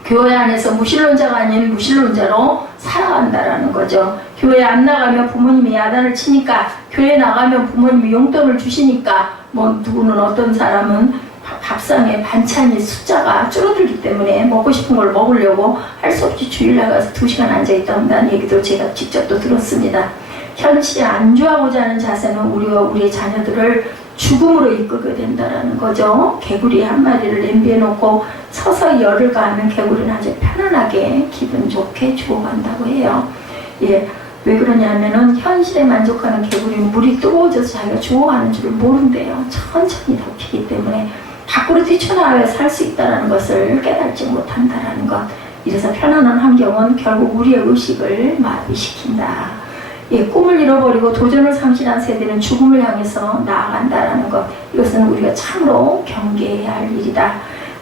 교회 안에서 무신론자가 아닌 무신론자로 살아간다라는 거죠. 교회 안 나가면 부모님이 야단을 치니까, 교회 나가면 부모님이 용돈을 주시니까, 뭐 누구는 어떤 사람은 밥상에 반찬이 숫자가 줄어들기 때문에 먹고 싶은 걸 먹으려고 할 수 없이 주일 나가서 2시간 앉아있다는 얘기도 제가 직접 또 들었습니다. 현실에 안주하고자 하는 자세는 우리와 우리의 자녀들을 죽음으로 이끌게 된다는 거죠. 개구리 한 마리를 냄비에 놓고 서서 열을 가하면 개구리는 아주 편안하게 기분 좋게 죽어간다고 해요. 예, 왜 그러냐면은 현실에 만족하는 개구리는 물이 뜨거워져서 자기가 죽어가는 줄을 모른대요. 천천히 덮이기 때문에 밖으로 뛰쳐나와야 살 수 있다는 것을 깨닫지 못한다는 것. 이래서 편안한 환경은 결국 우리의 의식을 마비시킨다. 예, 꿈을 잃어버리고 도전을 상실한 세대는 죽음을 향해서 나아간다는 것. 이것은 우리가 참으로 경계해야 할 일이다.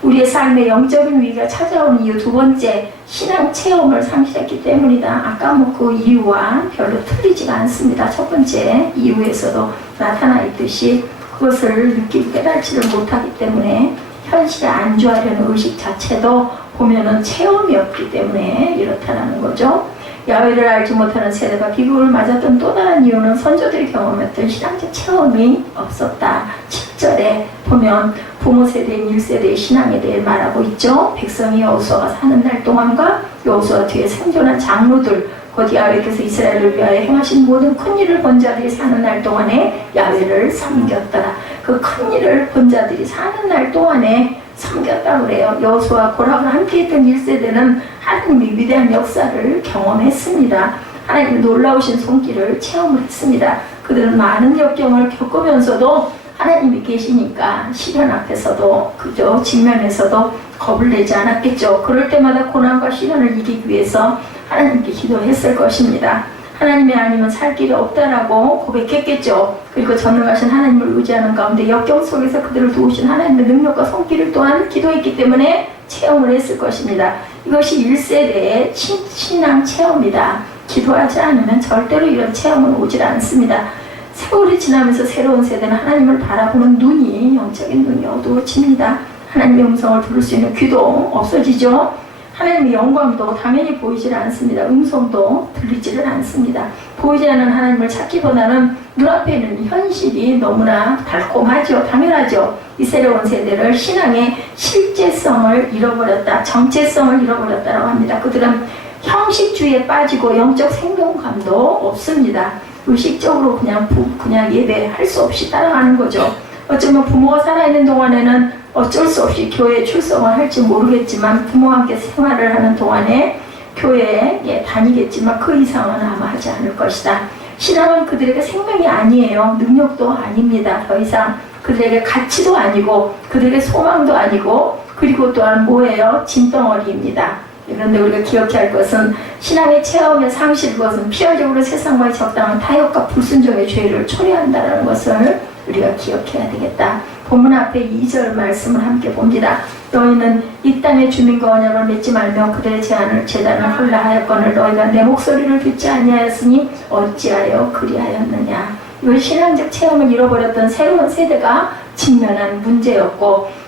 우리의 삶에 영적인 위기가 찾아오는 이유 두 번째, 신앙 체험을 상실했기 때문이다. 아까 뭐 그 이유와 별로 틀리지가 않습니다. 첫 번째 이유에서도 나타나 있듯이 그것을 느끼고 깨달지를 못하기 때문에 현실에 안주하려는 의식 자체도 보면은 체험이 없기 때문에 이렇다는 거죠. 야훼를 알지 못하는 세대가 비극을 맞았던 또 다른 이유는 선조들이 경험했던 신앙적 체험이 없었다. 7절에 보면 부모 세대인 1세대의 신앙에 대해 말하고 있죠. 백성이 여호수아가 사는 날 동안과 여호수아 뒤에 생존한 장로들, 곧 야훼께서 이스라엘을 위하여 행하신 모든 큰 일을 본 자들이 사는 날 동안에 야훼를 섬겼더라. 그 큰 일을 본 자들이 사는 날 동안에 섬겼다고 그래요. 여호수아와 고락을 함께했던 1세대는 하나님의 위대한 역사를 경험했습니다. 하나님의 놀라우신 손길을 체험을 했습니다. 그들은 많은 역경을 겪으면서도 하나님이 계시니까 시련 앞에서도 그저 직면에서도 겁을 내지 않았겠죠. 그럴 때마다 고난과 시련을 이기기 위해서 하나님께 기도했을 것입니다. 하나님이 아니면 살 길이 없다라고 고백했겠죠. 그리고 전능하신 하나님을 의지하는 가운데 역경 속에서 그들을 도우신 하나님의 능력과 손길을 또한 기도했기 때문에 체험을 했을 것입니다. 이것이 1세대의 신앙 체험이다. 기도하지 않으면 절대로 이런 체험은 오질 않습니다. 세월이 지나면서 새로운 세대는 하나님을 바라보는 눈이, 영적인 눈이 어두워집니다. 하나님의 음성을 들을 수 있는 귀도 없어지죠. 하나님의 영광도 당연히 보이질 않습니다. 음성도 들리지를 않습니다. 보이지 않는 하나님을 찾기보다는 눈앞에 있는 현실이 너무나 달콤하죠. 당연하죠. 이 새로운 세대를 신앙의 실제성을 잃어버렸다, 정체성을 잃어버렸다고 합니다. 그들은 형식주의에 빠지고 영적 생동감도 없습니다. 의식적으로 그냥 예배할 수 없이 따라가는 거죠. 어쩌면 부모가 살아있는 동안에는 어쩔 수 없이 교회에 출석을 할지 모르겠지만 부모와 함께 생활을 하는 동안에 교회에 다니겠지만 그 이상은 아마 하지 않을 것이다. 신앙은 그들에게 생명이 아니에요. 능력도 아닙니다. 더 이상 그들에게 가치도 아니고 그들에게 소망도 아니고, 그리고 또한 뭐예요? 짐덩어리입니다. 그런데 우리가 기억해야 할 것은 신앙의 체험의 상실, 그것은 필연적으로 세상과의 적당한 타협과 불순종의 죄를 초래한다는 것을 우리가 기억해야 되겠다. 본문 앞에 2절 말씀을 함께 봅니다. 너희는 이 땅의 주민과 언약을 맺지 말며 그들의 제단을 헐라하였거늘 너희가 내 목소리를 듣지 아니하였으니 어찌하여 그리하였느냐. 이걸 신앙적 체험을 잃어버렸던 새로운 세대가 직면한 문제였고,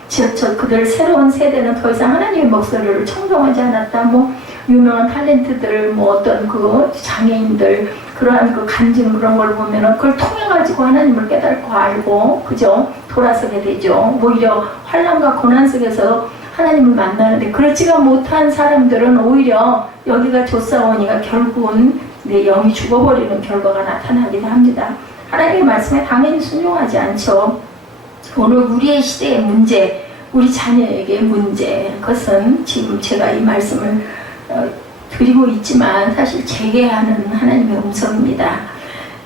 그들 새로운 세대는 더 이상 하나님의 목소리를 청정하지 않았다. 유명한 탤런트들, 어떤 그 장애인들, 그러한 그 간증 그런 걸 보면은 그걸 통해가지고 하나님을 깨닫고 알고, 그죠? 돌아서게 되죠. 오히려 환난과 고난 속에서 하나님을 만나는데 그렇지가 못한 사람들은 오히려 여기가 조사오니가 결국은 내 영이 죽어버리는 결과가 나타나기도 합니다. 하나님의 말씀에 당연히 순종하지 않죠. 오늘 우리의 시대의 문제, 우리 자녀에게 문제, 그것은 지금 제가 이 말씀을 드리고 있지만 사실 제게 하는 하나님의 음성입니다.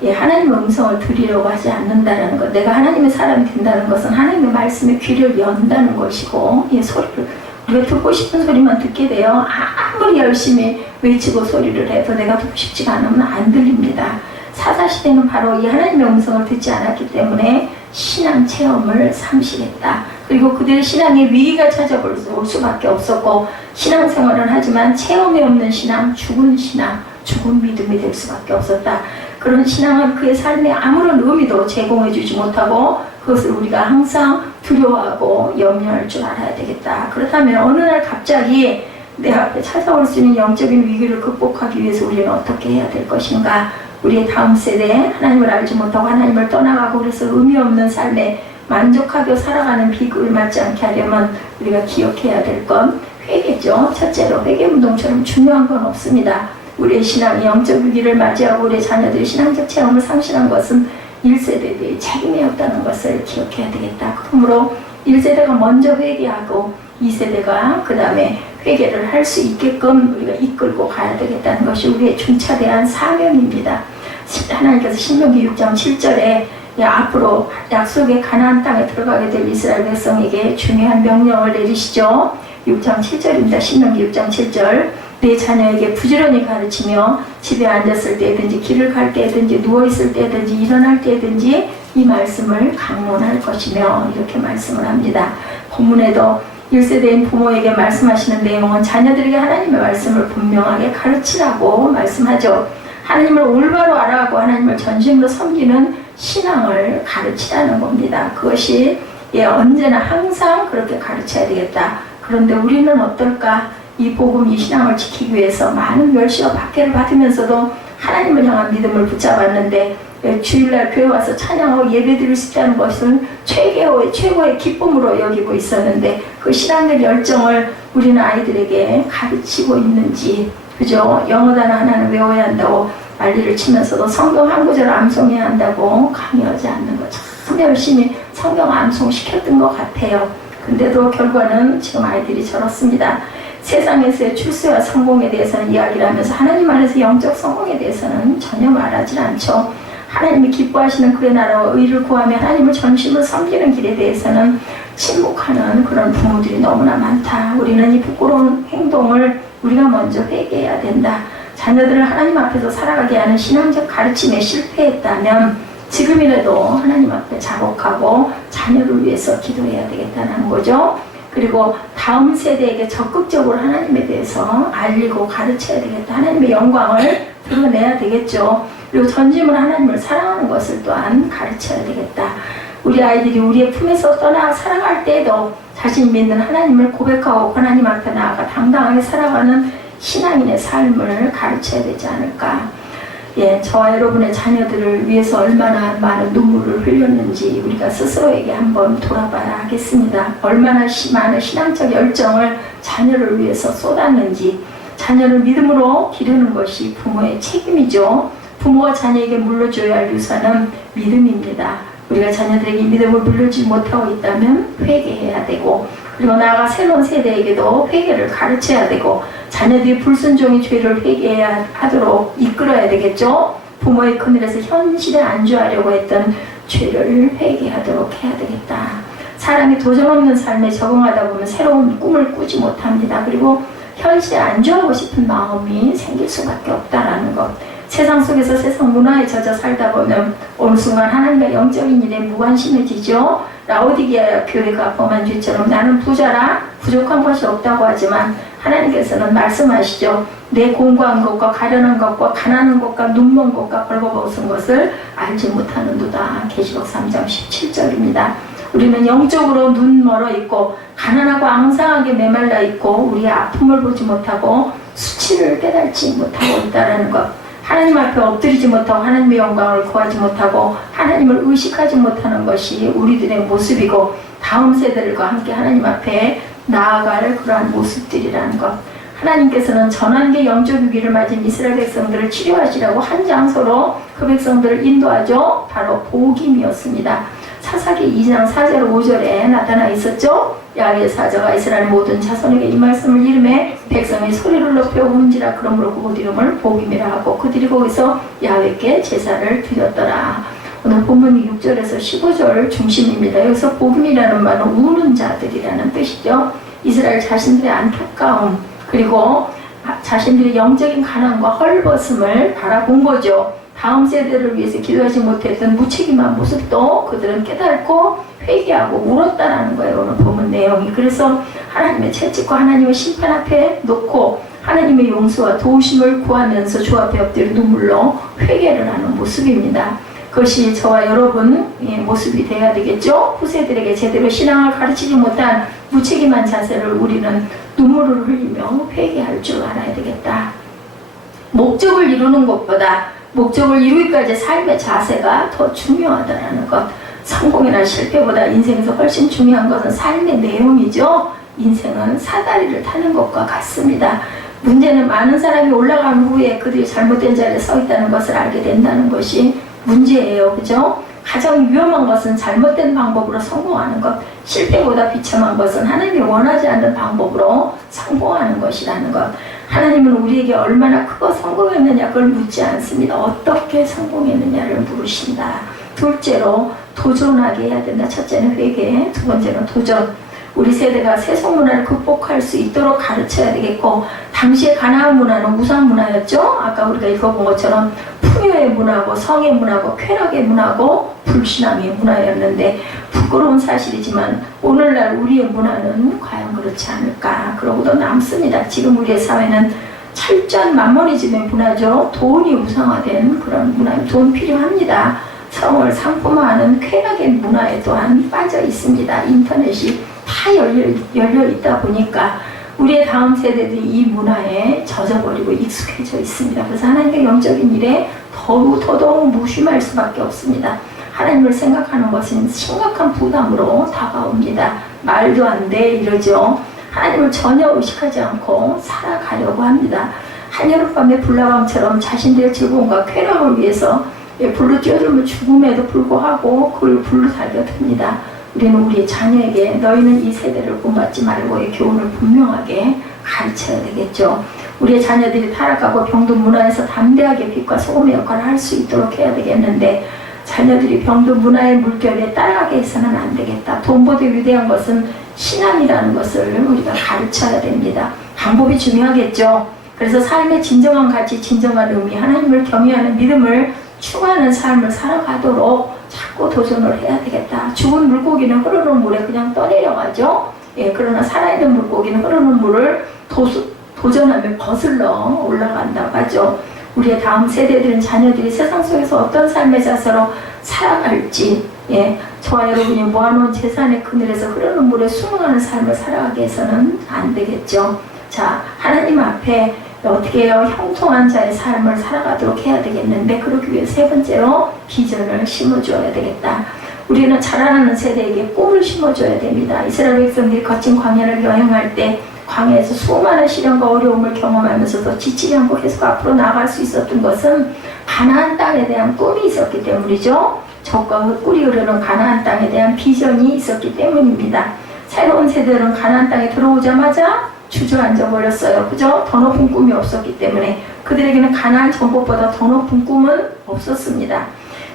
하나님의 음성을 드리려고 하지 않는다는 것, 내가 하나님의 사람이 된다는 것은 하나님의 말씀에 귀를 연다는 것이고, 소리를 우리가 듣고 싶은 소리만 듣게 돼요. 아무리 열심히 외치고 소리를 해도 내가 듣고 싶지가 않으면 안 들립니다. 사사시대는 바로 이 하나님의 음성을 듣지 않았기 때문에 신앙 체험을 상실했다. 그리고 그들의 신앙에 위기가 찾아올 수밖에 없었고, 신앙생활을 하지만 체험이 없는 신앙, 죽은 믿음이 될 수밖에 없었다. 그런 신앙은 그의 삶에 아무런 의미도 제공해 주지 못하고 그것을 우리가 항상 두려워하고 염려할 줄 알아야 되겠다. 그렇다면 어느 날 갑자기 내 앞에 찾아올 수 있는 영적인 위기를 극복하기 위해서 우리는 어떻게 해야 될 것인가? 우리의 다음 세대에 하나님을 알지 못하고 하나님을 떠나가고 그래서 의미 없는 삶에 만족하게 살아가는 비극을 맞지 않게 하려면 우리가 기억해야 될 건 회개죠. 첫째로 회개운동처럼 중요한 건 없습니다. 우리의 신앙이 영적 위기를 맞이하고 우리의 자녀들이 신앙적 체험을 상실한 것은 1세대들의 책임이었다는 것을 기억해야 되겠다. 그러므로 1세대가 먼저 회개하고 2세대가 그 다음에 회개를 할 수 있게끔 우리가 이끌고 가야 되겠다는 것이 우리의 중차대한 사명입니다. 하나님께서 신명기 6장 7절에 앞으로 약속의 가나안 땅에 들어가게 될 이스라엘 백성에게 중요한 명령을 내리시죠. 6장 7절입니다. 신명기 6장 7절. 내 자녀에게 부지런히 가르치며 집에 앉았을 때든지 길을 갈 때든지 누워있을 때든지 일어날 때든지 이 말씀을 강론할 것이며, 이렇게 말씀을 합니다. 본문에도 1세대인 부모에게 말씀하시는 내용은 자녀들에게 하나님의 말씀을 분명하게 가르치라고 말씀하죠. 하나님을 올바로 알아가고 하나님을 전심으로 섬기는 신앙을 가르치라는 겁니다. 그것이 언제나 항상 그렇게 가르쳐야 되겠다. 그런데 우리는 어떨까? 이 복음, 이 신앙을 지키기 위해서 많은 멸시와 박해를 받으면서도 하나님을 향한 믿음을 붙잡았는데, 주일날 교회 와서 찬양하고 예배 드릴 수 있다는 것은 최고의 기쁨으로 여기고 있었는데 그 신앙의 열정을 우리는 아이들에게 가르치고 있는지, 그죠? 영어 단어 하나는 외워야 한다고 난리를 치면서도 성경 한 구절 암송해야 한다고 강요하지 않는 것, 참 열심히 성경 암송시켰던 것 같아요. 근데도 결과는 지금 아이들이 저렇습니다. 세상에서의 출세와 성공에 대해서는 이야기를 하면서 하나님 안에서 영적 성공에 대해서는 전혀 말하지 않죠. 하나님이 기뻐하시는 그의 나라와 의를 구하며 하나님을 전심으로 섬기는 길에 대해서는 침묵하는 그런 부모들이 너무나 많다. 우리는 이 부끄러운 행동을 우리가 먼저 회개해야 된다. 자녀들을 하나님 앞에서 살아가게 하는 신앙적 가르침에 실패했다면 지금이라도 하나님 앞에 자복하고 자녀를 위해서 기도해야 되겠다는 거죠. 그리고 다음 세대에게 적극적으로 하나님에 대해서 알리고 가르쳐야 되겠다. 하나님의 영광을 드러내야 되겠죠. 그리고 전심으로 하나님을 사랑하는 것을 또한 가르쳐야 되겠다. 우리 아이들이 우리의 품에서 떠나 살아갈 때에도 자신 믿는 하나님을 고백하고 하나님 앞에 나아가 당당하게 살아가는 신앙인의 삶을 가르쳐야 되지 않을까. 예, 저와 여러분의 자녀들을 위해서 얼마나 많은 눈물을 흘렸는지 우리가 스스로에게 한번 돌아봐야 하겠습니다. 얼마나 많은 신앙적 열정을 자녀를 위해서 쏟았는지. 자녀를 믿음으로 기르는 것이 부모의 책임이죠. 부모가 자녀에게 물려줘야 할 유산은 믿음입니다. 우리가 자녀들에게 믿음을 물려주지 못하고 있다면 회개해야 되고, 그리고 나아가 새로운 세대에게도 회개를 가르쳐야 되고, 자녀들이 불순종의 죄를 회개해야 하도록 이끌어야 되겠죠. 부모의 그늘에서 현실에 안주하려고 했던 죄를 회개하도록 해야 되겠다. 사람이 도전 없는 삶에 적응하다 보면 새로운 꿈을 꾸지 못합니다. 그리고 현실에 안주하고 싶은 마음이 생길 수밖에 없다라는 것. 세상 속에서 세상 문화에 젖어 살다 보면 어느 순간 하나님과 영적인 일에 무관심해지죠. 라오디게아 교회가 범한 죄처럼 나는 부자라 부족한 것이 없다고 하지만 하나님께서는 말씀하시죠. 내 공고한 것과 가련한 것과 가난한 것과 눈먼 것과 벌거벗은 것을 알지 못하는도다. 계시록 3장 17절입니다. 우리는 영적으로 눈 멀어 있고 가난하고 앙상하게 메말라 있고 우리의 아픔을 보지 못하고 수치를 깨닫지 못하고 있다는 것. 하나님 앞에 엎드리지 못하고 하나님의 영광을 구하지 못하고 하나님을 의식하지 못하는 것이 우리들의 모습이고 다음 세대들과 함께 하나님 앞에 나아갈 그러한 모습들이라는 것. 하나님께서는 전환기 영적 위기를 맞은 이스라엘 백성들을 치료하시라고 한 장소로 그 백성들을 인도하죠. 바로 복임이었습니다. 사사기 2장 4절 5절에 나타나 있었죠. 야훼의 사자가 이스라엘 모든 자손에게 이 말씀을 이름해 백성이 소리를 높여 운지라. 그러므로 그곳 이름을 복임이라 하고 그들이 거기서 야훼께 제사를 드렸더라. 오늘 본문이 6절에서 15절 중심입니다. 여기서 복임이라는 말은 우는 자들이라는 뜻이죠. 이스라엘 자신들의 안타까움 그리고 자신들의 영적인 가난과 헐벗음을 바라본 거죠. 다음 세대를 위해서 기도하지 못했던 무책임한 모습도 그들은 깨닫고 회개하고 울었다라는 거예요. 오늘 본문 내용이. 그래서 하나님의 채찍과 하나님의 심판 앞에 놓고 하나님의 용서와 도우심을 구하면서 주 앞에 엎드려 눈물로 회개를 하는 모습입니다. 그것이 저와 여러분의 모습이 되어야 되겠죠. 후세들에게 제대로 신앙을 가르치지 못한 무책임한 자세를 우리는 눈물을 흘리며 회개할 줄 알아야 되겠다. 목적을 이루는 것보다 목적을 이루기까지 삶의 자세가 더 중요하다는 것. 성공이나 실패보다 인생에서 훨씬 중요한 것은 삶의 내용이죠. 인생은 사다리를 타는 것과 같습니다. 문제는 많은 사람이 올라간 후에 그들이 잘못된 자리에 서 있다는 것을 알게 된다는 것이 문제예요. 그죠? 가장 위험한 것은 잘못된 방법으로 성공하는 것. 실패보다 비참한 것은 하나님이 원하지 않는 방법으로 성공하는 것이라는 것. 하나님은 우리에게 얼마나 크고 성공했느냐 그걸 묻지 않습니다. 어떻게 성공했느냐를 물으신다. 둘째로 도전하게 해야 된다. 첫째는 회개, 두 번째는 도전. 우리 세대가 세속 문화를 극복할 수 있도록 가르쳐야 되겠고, 당시의 가나안 문화는 우상 문화였죠. 아까 우리가 읽어본 것처럼 풍요의 문화고 성의 문화고 쾌락의 문화고 불신앙의 문화였는데, 부끄러운 사실이지만 오늘날 우리의 문화는 과연 그렇지 않을까. 그러고도 남습니다. 지금 우리의 사회는 철저한 만머니즘의 문화죠. 돈이 우상화된 그런 문화. 돈 필요합니다. 성을 상품화하는 쾌락의 문화에 또한 빠져 있습니다. 인터넷이 다 열려 있다 보니까 우리의 다음 세대들이 이 문화에 젖어버리고 익숙해져 있습니다. 그래서 하나님의 영적인 일에 더더욱 무심할 수밖에 없습니다. 하나님을 생각하는 것은 심각한 부담으로 다가옵니다. 말도 안 돼 이러죠. 하나님을 전혀 의식하지 않고 살아가려고 합니다. 한여름밤의 불나방처럼 자신들의 즐거움과 쾌락을 위해서 불로 뛰어들면 죽음에도 불구하고 그걸 불로 달겨듭니다. 우리는 우리 자녀에게 너희는 이 세대를 본받지 말고의 교훈을 분명하게 가르쳐야 되겠죠. 우리의 자녀들이 타락하고 병든 문화에서 담대하게 빛과 소금의 역할을 할 수 있도록 해야 되겠는데, 자녀들이 병든 문화의 물결에 따라가게 해서는 안 되겠다. 돈보다 위대한 것은 신앙이라는 것을 우리가 가르쳐야 됩니다. 방법이 중요하겠죠. 그래서 삶의 진정한 가치, 진정한 의미, 하나님을 경외하는 믿음을 추구하는 삶을 살아가도록 자꾸 도전을 해야 되겠다. 죽은 물고기는 흐르는 물에 그냥 떠내려가죠. 예, 그러나 살아있는 물고기는 흐르는 물을 도전하며 거슬러 올라간다고 하죠. 우리의 다음 세대들은 자녀들이 세상 속에서 어떤 삶의 자세로 살아갈지, 예, 저와 여러분이 모아놓은 재산의 그늘에서 흐르는 물에 순응하는 삶을 살아가게 해서는 안 되겠죠. 자, 하나님 앞에 어떻게 해요? 형통한 자의 삶을 살아가도록 해야 되겠는데, 그러기 위해 세 번째로 비전을 심어줘야 되겠다. 우리는 자라나는 세대에게 꿈을 심어줘야 됩니다. 이스라엘 백성들이 거친 광야를 여행할 때 광야에서 수많은 시련과 어려움을 경험하면서도 지치지 않고 계속 앞으로 나아갈 수 있었던 것은 가나안 땅에 대한 꿈이 있었기 때문이죠. 적과 꿀이 흐르는 가나안 땅에 대한 비전이 있었기 때문입니다. 새로운 세대들은 가나안 땅에 들어오자마자 주저앉아 버렸어요. 그죠? 더 높은 꿈이 없었기 때문에 그들에게는 가나안 전봇보다 더 높은 꿈은 없었습니다.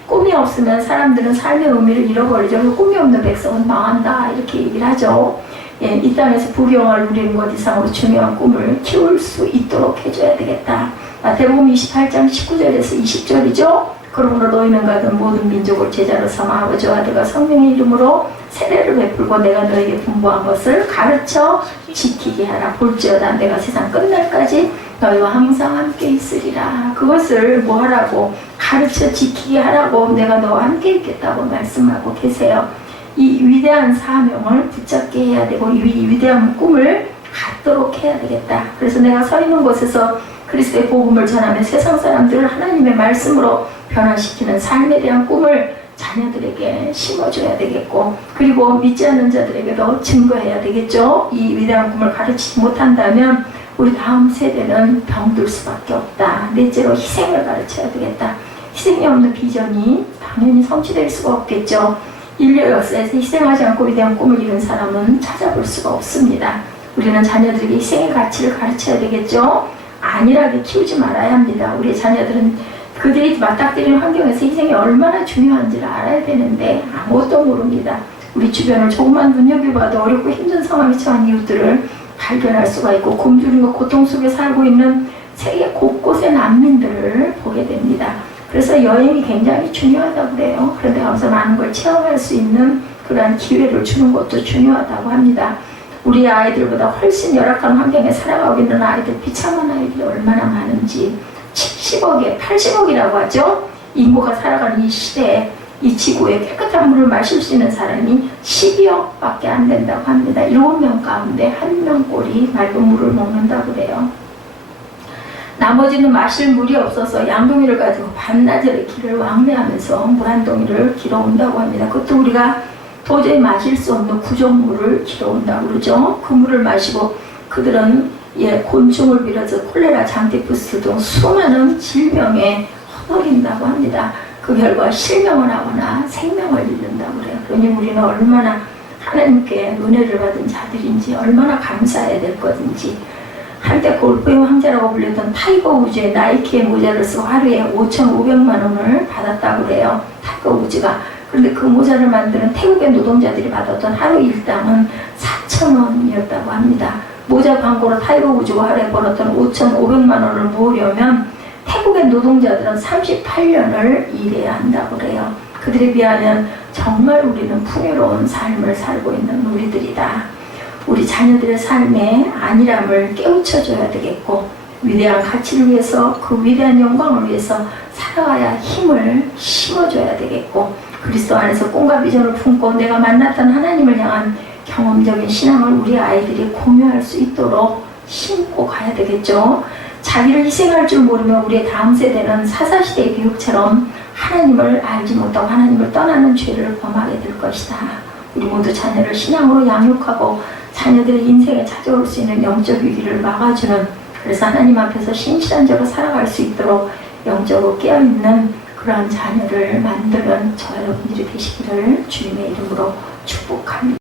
꿈이 없으면 사람들은 삶의 의미를 잃어버리죠. 그 꿈이 없는 백성은 망한다, 이렇게 얘기를 하죠. 예, 이 땅에서 부귀영화를 누리는 것 이상으로 중요한 꿈을 키울 수 있도록 해줘야 되겠다. 마태복음 28장 19절에서 20절이죠. 그러므로 너희는 가든 모든 민족을 제자로 삼아 아버지와 아들과 성령의 이름으로 세례를 베풀고 내가 너에게 분부한 것을 가르쳐 지키게 하라. 볼지어다 내가 세상 끝날까지 너희와 항상 함께 있으리라. 그것을 뭐 하라고? 가르쳐 지키게 하라고 내가 너와 함께 있겠다고 말씀하고 계세요. 이 위대한 사명을 붙잡게 해야 되고 이 위대한 꿈을 갖도록 해야 되겠다. 그래서 내가 서 있는 곳에서 그리스도의 복음을 전하며 세상 사람들을 하나님의 말씀으로 변화시키는 삶에 대한 꿈을 자녀들에게 심어줘야 되겠고, 그리고 믿지 않는 자들에게도 증거해야 되겠죠. 이 위대한 꿈을 가르치지 못한다면 우리 다음 세대는 병들 수밖에 없다. 넷째로 희생을 가르쳐야 되겠다. 희생이 없는 비전이 당연히 성취될 수가 없겠죠. 인류 역사에서 희생하지 않고 위대한 꿈을 이룬 사람은 찾아볼 수가 없습니다. 우리는 자녀들에게 희생의 가치를 가르쳐야 되겠죠. 안일하게 키우지 말아야 합니다. 우리 자녀들은 그들이 맞닥뜨리는 환경에서 희생이 얼마나 중요한지를 알아야 되는데 아무것도 모릅니다. 우리 주변을 조금만 눈여겨봐도 어렵고 힘든 상황에 처한 이웃들을 발견할 수가 있고 굶주림과 고통 속에 살고 있는 세계 곳곳의 난민들을 보게 됩니다. 그래서 여행이 굉장히 중요하다고 그래요. 그런데 가서 많은 걸 체험할 수 있는 그러한 기회를 주는 것도 중요하다고 합니다. 우리 아이들보다 훨씬 열악한 환경에 살아가고 있는 아이들, 비참한 아이들이 얼마나 많은지. 70억에 80억이라고 하죠. 인구가 살아가는 이 시대에 이 지구에 깨끗한 물을 마실 수 있는 사람이 12억밖에 안 된다고 합니다. 7명 가운데 1명꼴이 맑은 물을 먹는다고 그래요. 나머지는 마실 물이 없어서 양동이를 가지고 반나절의 길을 왕래하면서 물 한 동이를 길어온다고 합니다. 그것도 우리가 도저히 마실 수 없는 구정물을 길어온다고 그러죠. 그 물을 마시고 그들은 곤충을 빌어서 콜레라, 장티푸스 등 수많은 질병에 허덕인다고 합니다. 그 결과 실명을 하거나 생명을 잃는다고 그래요. 그러니 우리는 얼마나 하나님께 은혜를 받은 자들인지, 얼마나 감사해야 될 것인지. 한때 골프의 황제라고 불렸던 타이거 우즈의 나이키의 모자를 쓰고 하루에 5,500만 원을 받았다고 그래요. 타이거 우즈가. 그런데 그 모자를 만드는 태국의 노동자들이 받았던 하루 일당은 4,000원이었다고 합니다. 모자 광고로 타이거 우즈가 하루에 벌었던 5,500만 원을 모으려면 태국의 노동자들은 38년을 일해야 한다고 그래요. 그들에 비하면 정말 우리는 풍요로운 삶을 살고 있는 우리들이다. 우리 자녀들의 삶의 안일함을 깨우쳐줘야 되겠고, 위대한 가치를 위해서, 그 위대한 영광을 위해서 살아가야 힘을 심어줘야 되겠고, 그리스도 안에서 꿈과 비전을 품고 내가 만났던 하나님을 향한 경험적인 신앙을 우리 아이들이 공유할 수 있도록 심고 가야 되겠죠. 자기를 희생할 줄 모르면 우리의 다음 세대는 사사시대의 교육처럼 하나님을 알지 못하고 하나님을 떠나는 죄를 범하게 될 것이다. 우리 모두 자녀를 신앙으로 양육하고 자녀들의 인생에 찾아올 수 있는 영적 위기를 막아주는, 그래서 하나님 앞에서 신실한 자로 살아갈 수 있도록 영적으로 깨어있는 그러한 자녀를 만드는 저 여러분들이 되시기를 주님의 이름으로 축복합니다.